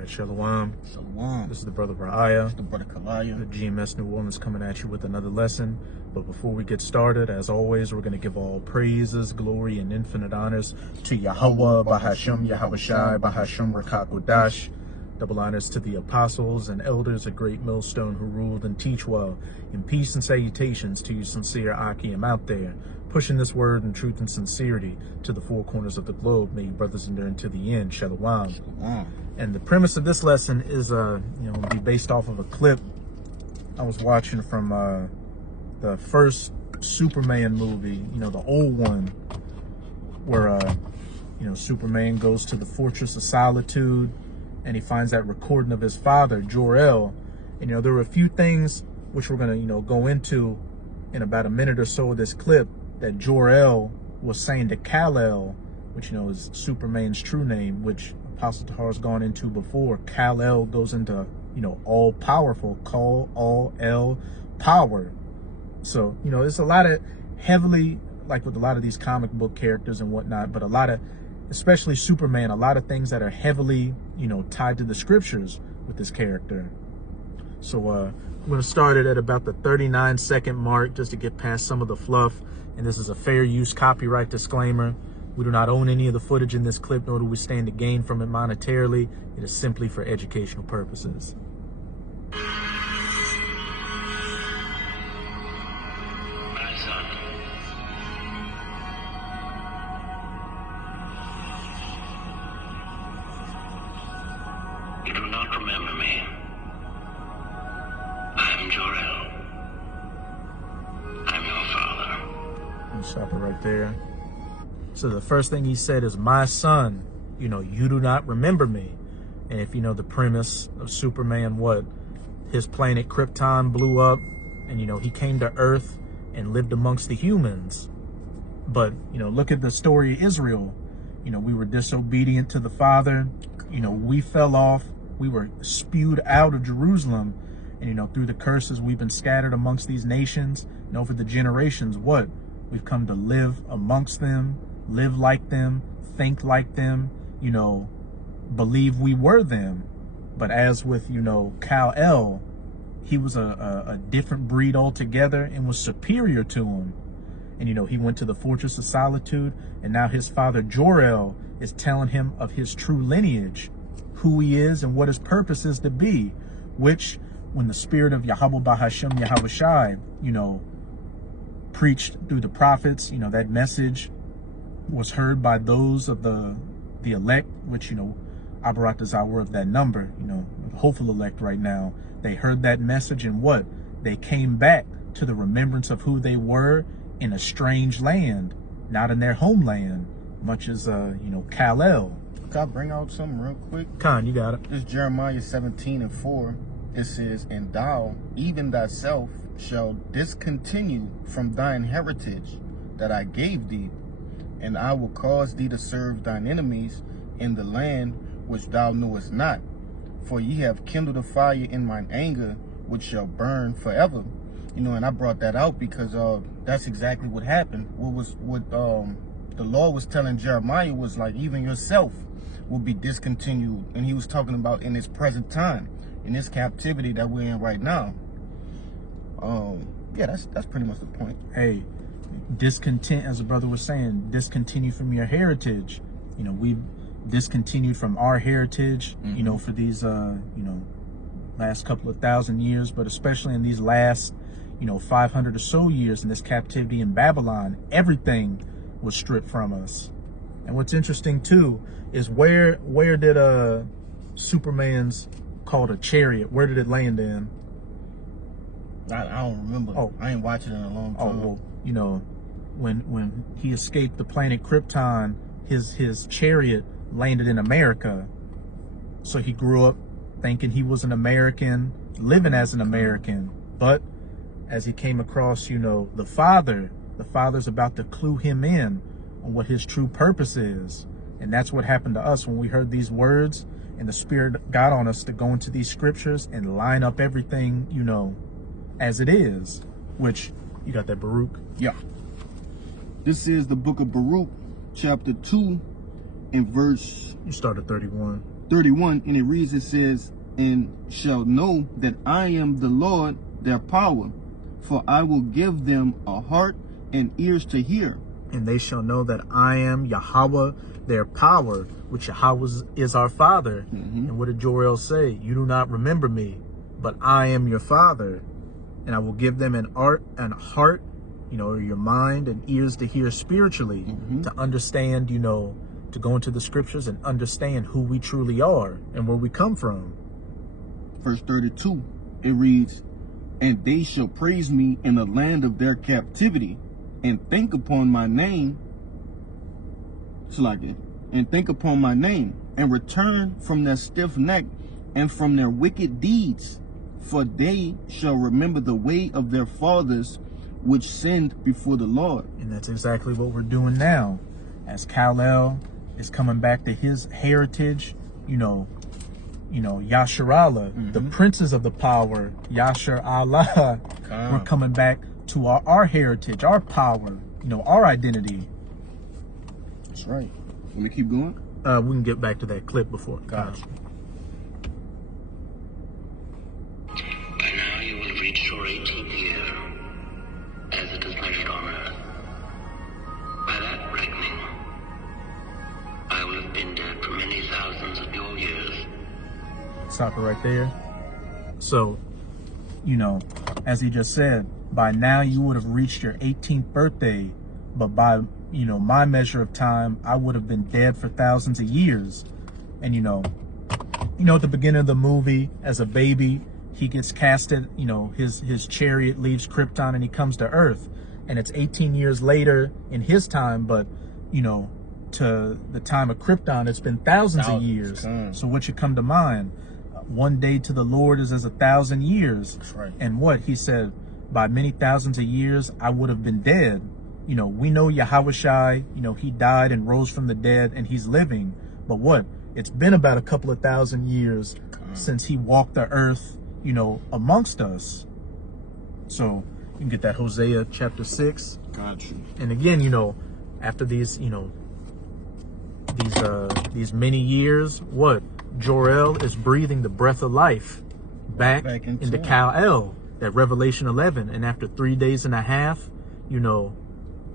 right, Shalom. Shalom. This is the brother Ra'aya. This is the brother Kalaya. The GMS New Orleans coming at you with another lesson. But before we get started, as always, we're going to give all praises, glory, and infinite honors to Yahweh, Bahasham, Yahweh Shai, Bahasham, Rakakodash. Double honors to the apostles and elders of Great Millstone who ruled and teach well. And peace and salutations to you sincere Akim out there, pushing this word in truth and sincerity to the four corners of the globe. May you brothers endure to the end. Shalom. And the premise of this lesson is, be based off of a clip I was watching from the first Superman movie, the old one, where, Superman goes to the Fortress of Solitude and he finds that recording of his father, Jor-El. And, there were a few things which we're going to, go into in about a minute or so of this clip that Jor-El was saying to Kal-El, which, is Superman's true name, which Apostle Tahar has gone into before. Kal-El goes into, all powerful, call, all, El, power. So, it's a lot of heavily, like with a lot of these comic book characters and whatnot, but a lot of, especially Superman, a lot of things that are heavily, tied to the scriptures with this character. So I'm going to start it at about the 39-second mark just to get past some of the fluff. And this is a fair use copyright disclaimer. We do not own any of the footage in this clip, nor do we stand to gain from it monetarily. It is simply for educational purposes. You do not remember me. I am Jor-El. I'm your father. Let me stop it right there. So the first thing he said is, my son, you do not remember me. And if you know the premise of Superman, what? His planet Krypton blew up and, he came to Earth and lived amongst the humans. But, look at the story of Israel. We were disobedient to the Father. We fell off. We were spewed out of Jerusalem. And, through the curses, we've been scattered amongst these nations. And over the generations, what? We've come to live amongst them, live like them, think like them, believe we were them. But as with, Kal-El, he was a different breed altogether and was superior to him. And, he went to the Fortress of Solitude, and now his father Jor-El is telling him of his true lineage, who he is and what his purpose is to be, which when the spirit of Yahweh Bahasham Yahweh Shai, preached through the prophets, that message was heard by those of the elect, which, Abarat is our of that number, the hopeful elect right now. They heard that message and what? They came back to the remembrance of who they were in a strange land, not in their homeland, much as, Kal-El. Can I bring out something real quick? Khan, you got it. This Jeremiah 17:4. It says, and thou, even thyself, shall discontinue from thine heritage that I gave thee, and I will cause thee to serve thine enemies in the land which thou knewest not. For ye have kindled a fire in mine anger, which shall burn forever. And I brought that out because that's exactly what happened. What the Lord was telling Jeremiah was like, even yourself will be discontinued. And he was talking about in this present time, in this captivity that we're in right now. Yeah, that's pretty much the point. Hey, discontent, as the brother was saying, discontinue from your heritage. We've discontinued from our heritage, for these, last couple of thousand years, but especially in these last, 500 or so years in this captivity in Babylon, everything was stripped from us. And what's interesting too is where did Superman's called a chariot, where did it land in? I don't remember. Oh, I ain't watching it in a long time. Oh, well, when he escaped the planet Krypton, his chariot landed in America. So he grew up thinking he was an American, living as an American. But as he came across, the Father's about to clue him in on what his true purpose is. And that's what happened to us when we heard these words and the Spirit got on us to go into these scriptures and line up everything, as it is, which you got that Baruch. Yeah. This is the book of Baruch, chapter 2, and verse... You start at 31. 31, and it reads, it says, and shall know that I am the Lord their power, for I will give them a heart and ears to hear. And they shall know that I am Yahweh, their power, which Yahweh is our Father. And what did Jor-El say? You do not remember me, but I am your Father. And I will give them an heart, you know, or your mind and ears to hear spiritually, to understand, you know, to go into the scriptures and understand who we truly are and where we come from. Verse 32, it reads, and they shall praise me in the land of their captivity, and think upon my name, and think upon my name, and return from their stiff neck and from their wicked deeds, for they shall remember the way of their fathers, which sinned before the Lord. And that's exactly what we're doing now. As Kal-El is coming back to his heritage, you know, Yasharallah, the princes of the power, Yashar Allah, we're coming back to our heritage, our power, you know, our identity. That's right. Want me to keep going? We can get back to that clip before. Gotcha. By now you will have reached your 18th year, as it is measured on earth. By that reckoning, I will have been dead for many thousands of your years. Stop it right there. So, you know, as he just said, by now you would have reached your 18th birthday, but by, you know, my measure of time, I would have been dead for thousands of years. And, you know, at the beginning of the movie, as a baby, he gets casted, you know, his chariot leaves Krypton and he comes to Earth. And it's 18 years later in his time, but, you know, to the time of Krypton, it's been thousands of years. So what should come to mind? One day to the Lord is as 1,000 years. That's right. And what he said, by many thousands of years, I would have been dead. You know, we know Yahushai, you know, he died and rose from the dead and he's living. But what? It's been about a couple of thousand years since he walked the earth, you know, amongst us. So you can get that Hosea chapter 6. Got you. And again, you know, after these, you know, these many years, what? Jor-El is breathing the breath of life back into Kal-El, that Revelation 11. And after 3 days and a half, you know,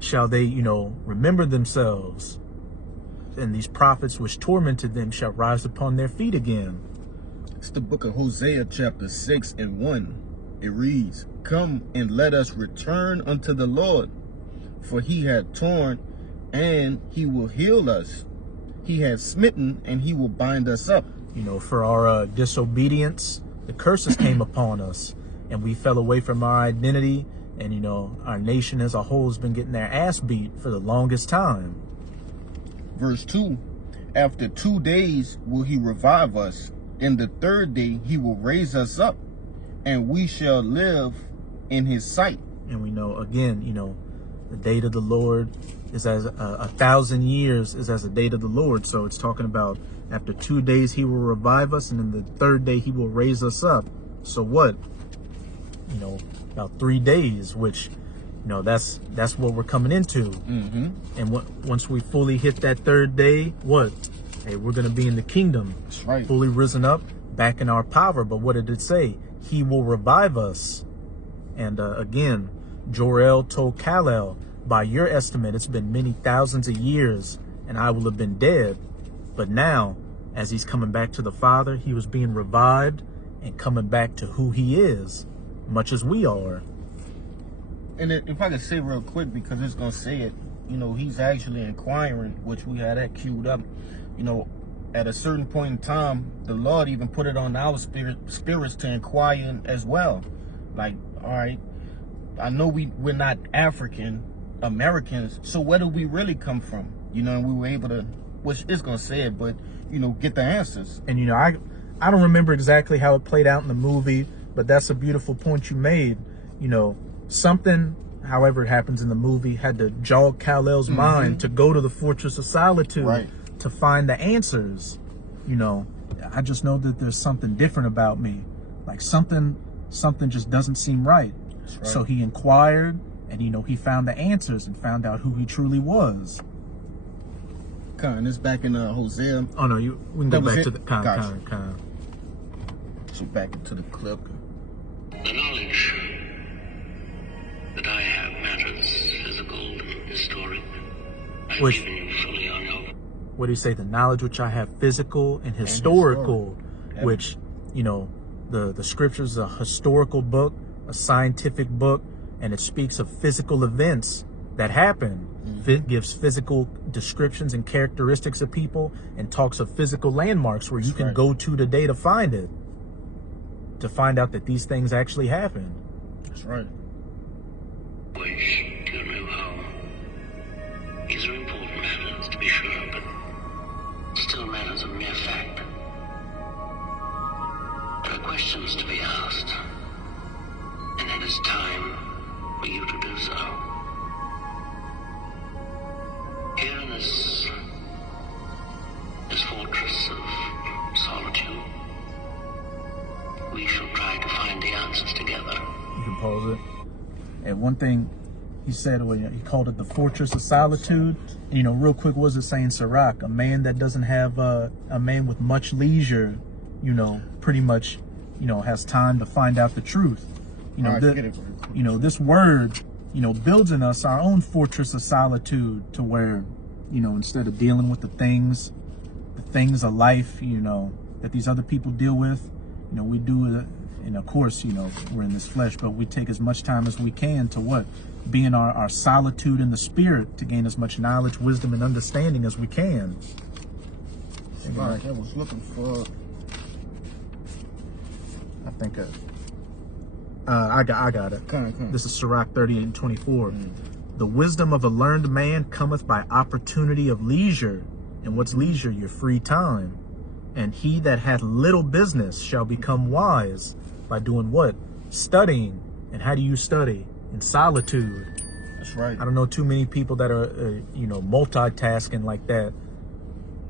shall they, you know, remember themselves. And these prophets which tormented them shall rise upon their feet again. It's the book of Hosea chapter 6 and 1. It reads, come and let us return unto the Lord, for he had torn and he will heal us. He has smitten and he will bind us up. You know, for our disobedience, the curses came upon us and we fell away from our identity. And, you know, our nation as a whole has been getting their ass beat for the longest time. Verse 2, after 2 days will he revive us. In the third day he will raise us up, and we shall live in his sight. And we know, again, you know, the date of the Lord is as 1,000 years is as a date of the Lord. So it's talking about after 2 days he will revive us, and then the third day he will raise us up. So what? You know, about 3 days, which, you know, that's what we're coming into. And once we fully hit that third day, what? Hey, we're going to be in the kingdom. That's right. Fully risen up, back in our power. But what did it say? He will revive us. And again, Jor-El told Kal-El, by your estimate, it's been many thousands of years and I will have been dead. But now, as he's coming back to the Father, he was being revived and coming back to who he is, much as we are. And if I could say real quick, because it's going to say it, you know, he's actually inquiring, which we had that queued up. You know, at a certain point in time, the Lord even put it on our spirits to inquire as well. Like, all right, I know we're not African Americans, so where do we really come from? You know, and we were able to, which is going to say it, but, you know, get the answers. And, you know, I don't remember exactly how it played out in the movie, but that's a beautiful point you made. You know, something, however it happens in the movie, had to jog Kal-El's mind to go to the Fortress of Solitude to find the answers. You know, I just know that there's something different about me. Like something just doesn't seem right. So he inquired and, you know, he found the answers and found out who he truly was. This back in Hosea. Oh no, we can go back to the Gotcha. Khan. So back into the clip. The knowledge that I have matters physical and historic. I've Which- given you fully on your What do you say? The knowledge which I have physical and historical, Yeah. which, you know, the scriptures is a historical book, a scientific book, and it speaks of physical events that happen. It gives physical descriptions and characteristics of people and talks of physical landmarks where you That's can right. go to today to find it, to find out that these things actually happen. That's right. wish to know how. These are important matters, to be sure, but still matters of mere fact. There are questions to be asked, and it is time for you to do so. Here in this fortress of solitude, we shall try to find the answers together. You can pause it. And one thing he said, well, he called it the fortress of solitude. And, you know, real quick, what was it saying, Sirach? A man that doesn't have a man with much leisure, you know, pretty much, you know, has time to find out the truth. You know, I get it. you know, this word, you know, builds in us our own fortress of solitude to where, you know, instead of dealing with the things of life, you know, that these other people deal with, you know, we do it. And of course, you know, we're in this flesh, but we take as much time as we can to what? Be in our solitude in the spirit to gain as much knowledge, wisdom, and understanding as we can. All right, I was looking for. I think I got it. Come. This is Sirach 38:24. The wisdom of a learned man cometh by opportunity of leisure. And what's leisure? Your free time. And he that hath little business shall become wise by doing what? Studying. And how do you study? In solitude. That's right. I don't know too many people that are, you know, multitasking like that,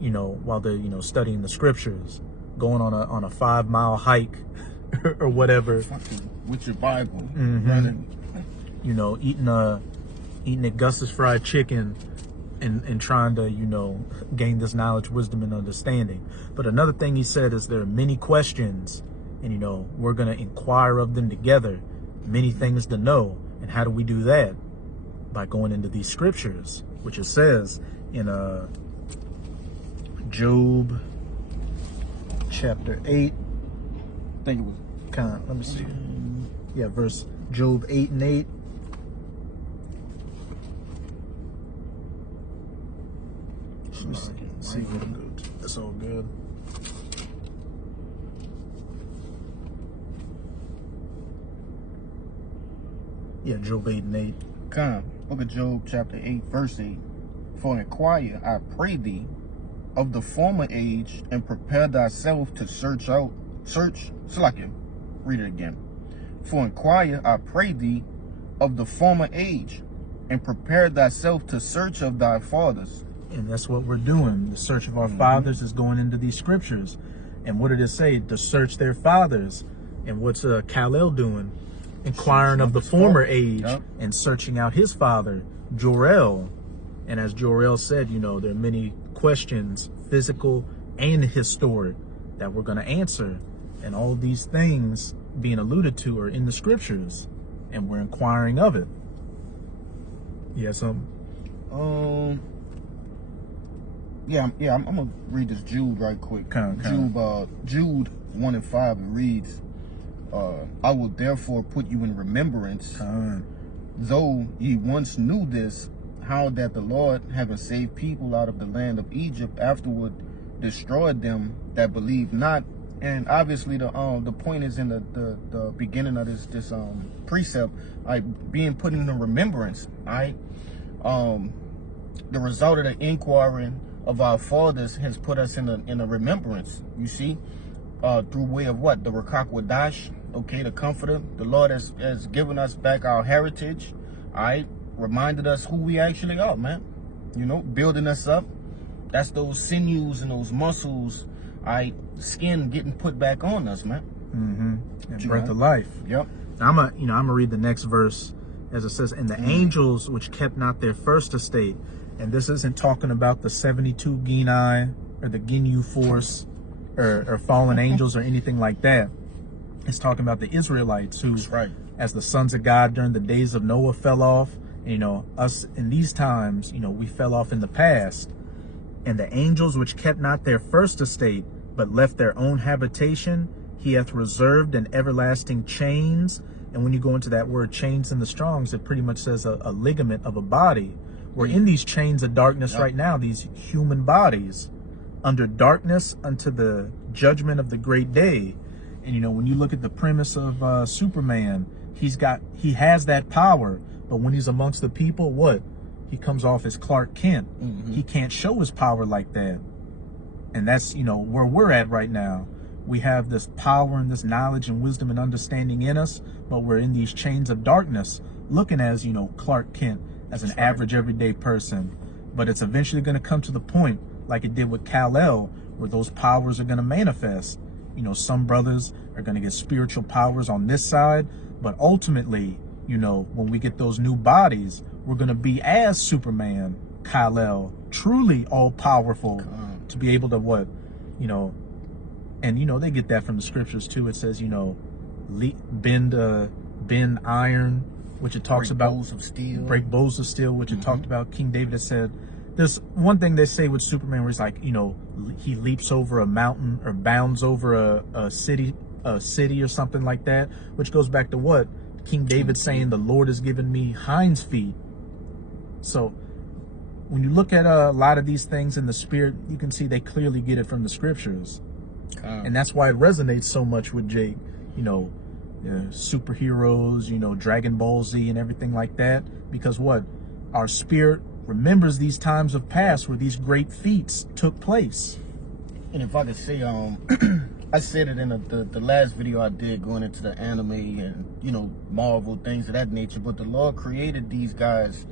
you know, while they're, you know, studying the scriptures, going on a 5-mile hike or whatever. Fucking with your Bible, Mhm. running. You know, eating Augustus fried chicken and trying to, you know, gain this knowledge, wisdom, and understanding. But another thing he said is there are many questions, and, you know, we're going to inquire of them together. Many things to know. And how do we do that? By going into these scriptures, which it says in Job chapter 8. I think it was. Let me see. Yeah, verse Job 8:8. Let me see what it goes. That's all good. Yeah, Job 8:8. Come, Book of Job, chapter 8, verse 8. For inquire, I pray thee, of the former age, and prepare thyself to search. Salakia, read it again. For inquire, I pray thee, of the former age, and prepare thyself to search of thy fathers. And that's what we're doing. The search of our fathers is going into these scriptures. And what did it say? To search their fathers. And what's Khalil doing? Inquiring of the former age and searching out his father, Jorel. And as Jorel said, you know, there are many questions, physical and historic, that we're going to answer. And all these things being alluded to are in the scriptures. And we're inquiring of it. Yes, Yeah, I'm gonna read this Jude right quick. Jude 1:5, it reads, I will therefore put you in remembrance, though ye once knew this, how that the Lord, having saved people out of the land of Egypt, afterward destroyed them that believed not. And obviously the point is in the beginning of this precept, like being put in remembrance, right? The result of the inquiring of our fathers has put us in a remembrance, you see, through way of what? The Rakak Wadash, okay, the Comforter. The Lord has given us back our heritage, all right, reminded us who we actually are, man, you know, building us up. That's those sinews and those muscles, all right, skin getting put back on us, man. And breath of life. Yep. I'm gonna read the next verse as it says, and the angels which kept not their first estate, And this isn't talking about the 72 Genii or the Ginyu force or fallen angels or anything like that. It's talking about the Israelites who, as the sons of God during the days of Noah fell off. You know, us in these times, you know, we fell off in the past. And the angels which kept not their first estate, but left their own habitation, he hath reserved in everlasting chains. And when you go into that word chains in the Strongs, it pretty much says a ligament of a body. We're in these chains of darkness right now, these human bodies, under darkness unto the judgment of the great day. And, you know, when you look at the premise of Superman, he has that power. But when he's amongst the people, what? He comes off as Clark Kent. He can't show his power like that. And that's, you know, where we're at right now. We have this power and this knowledge and wisdom and understanding in us, but we're in these chains of darkness, looking as, you know, Clark Kent, as an average everyday person. But it's eventually going to come to the point, like it did with Kal-El, where those powers are going to manifest. You know, some brothers are going to get spiritual powers on this side, but ultimately, you know, when we get those new bodies, we're going to be as Superman, Kal-El, truly all-powerful, to be able to what, you know, and, you know, they get that from the scriptures, too. It says, you know, bend iron, which it talks about. Bowls of steel. Break bowls of steel, which it talked about. King David has said, there's one thing they say with Superman where it's like, you know, he leaps over a mountain or bounds over a city or something like that, which goes back to what? King David saying, the Lord has given me hinds feet. So when you look at a lot of these things in the spirit, you can see they clearly get it from the scriptures. And that's why it resonates so much with Jake, you know, superheroes, you know, Dragon Ball Z and everything like that. Because what? Our spirit remembers these times of past where these great feats took place. And if I could say, I said it in the last video I did going into the anime and, you know, Marvel, things of that nature. But the Lord created these guys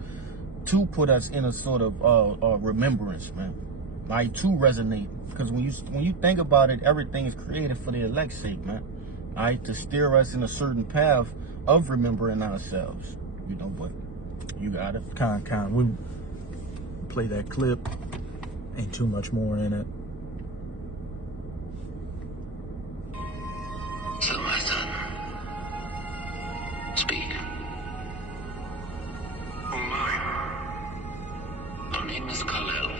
to put us in a sort of remembrance, man. Like, to resonate. Because when you think about it, everything is created for the elect's sake, man. All right, to steer us in a certain path of remembering ourselves. You know, but you got it. We play that clip. Ain't too much more in it. So, my son, speak. Who am I? Your name is Kal-El.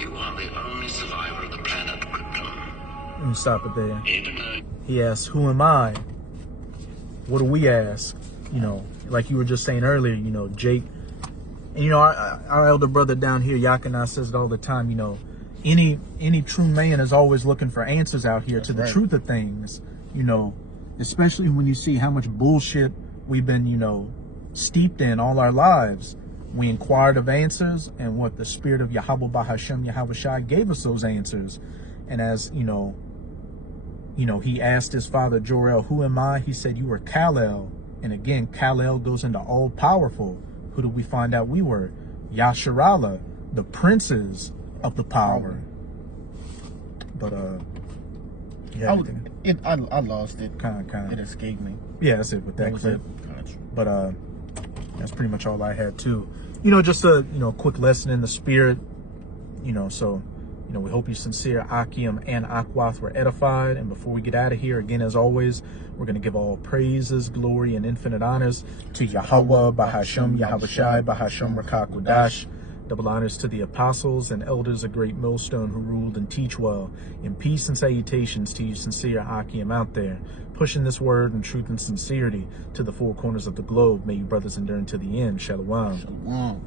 You are the only survivor of the planet Krypton. Let me stop it there. Even though He asks, who am I? What do we ask? You know, like you were just saying earlier, you know, Jake, and, you know, our elder brother down here, Yakana, says it all the time, you know, any true man is always looking for answers out here to the truth of things, you know, especially when you see how much bullshit we've been, you know, steeped in all our lives. We inquired of answers, and what the spirit of Yahweh Bahashem Yahweh Shai gave us those answers. And as, you know, he asked his father Jor-El, who am I? He said, you are Kal-El. And again, Kal-El goes into all-powerful. Who did we find out we were? Yasharallah, the princes of the power. But yeah, I lost it. Kind. It escaped me. Yeah, that's it with that clip. Gotcha. But that's pretty much all I had too. You know, just a quick lesson in the spirit. You know, so we hope you sincere Akim and Akwath were edified. And before we get out of here, again, as always, we're going to give all praises, glory, and infinite honors to Yahweh, Bahashem, Yahweh Shai, Bahashem, Rakakudash. Double honors to the apostles and elders of Great Millstone who ruled and teach well. In peace and salutations to you sincere Akim out there, pushing this word in truth and sincerity to the four corners of the globe. May you brothers endure until the end. Shalom. Shalom.